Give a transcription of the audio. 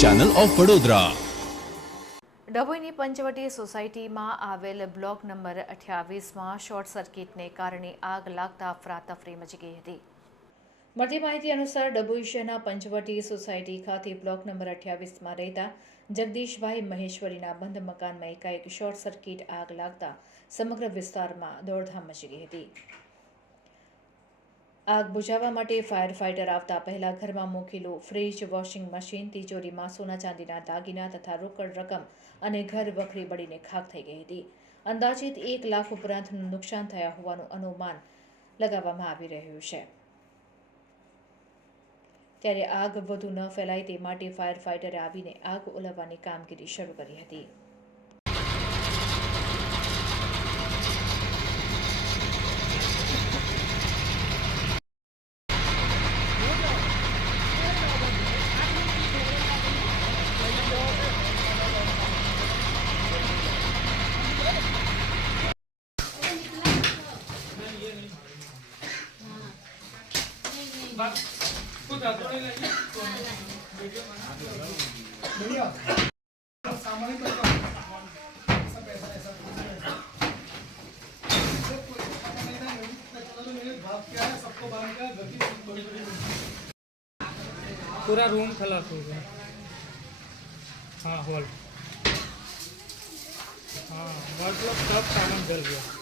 Channel of Vadodara. ડભોઈની પંચવટી સોસાયટીમાં આવેલ બ્લોક નંબર 28માં શોર્ટ સર્કિટને કારણે આગ લાગતા અફરાતફરી મચી ગઈ હતી। મળતી માહિતી અનુસાર ડભોઈ શહેરના પંચવટી સોસાયટી ખાતે બ્લોક નંબર 28માં રહેતા જગદીશભાઈ મહેશ્વરીના બંધ મકાનમાં એકાએક શોર્ટ સર્કિટ આગ લાગતા સમગ્ર વિસ્તારમાં દોડધામ મચી ગઈ હતી। આગ બુઝાવવા માટે ફાયર ફાઇટર આવતા પહેલા ઘરમાં મૂકેલું ફ્રીજ, વોશિંગ મશીન, તિજોરીમાં સોના ચાંદીના દાગીના તથા રોકડ રકમ અને ઘર વખરી બળીને ખાખ થઈ ગઈ હતી। અંદાજિત 1 લાખ ઉપરાંતનું નુકસાન થયા હોવાનું અનુમાન લગાવવામાં આવી રહ્યું છે। ત્યારે આગ વધુ ન ફેલાય તે માટે ફાયર ફાઇટરે આવીને આગ ઓલવવાની કામગીરી શરૂ કરી હતી। पूरा रूम खलास हो गया। हाँ हॉल, हाँ मतलब सब सामान जल गया।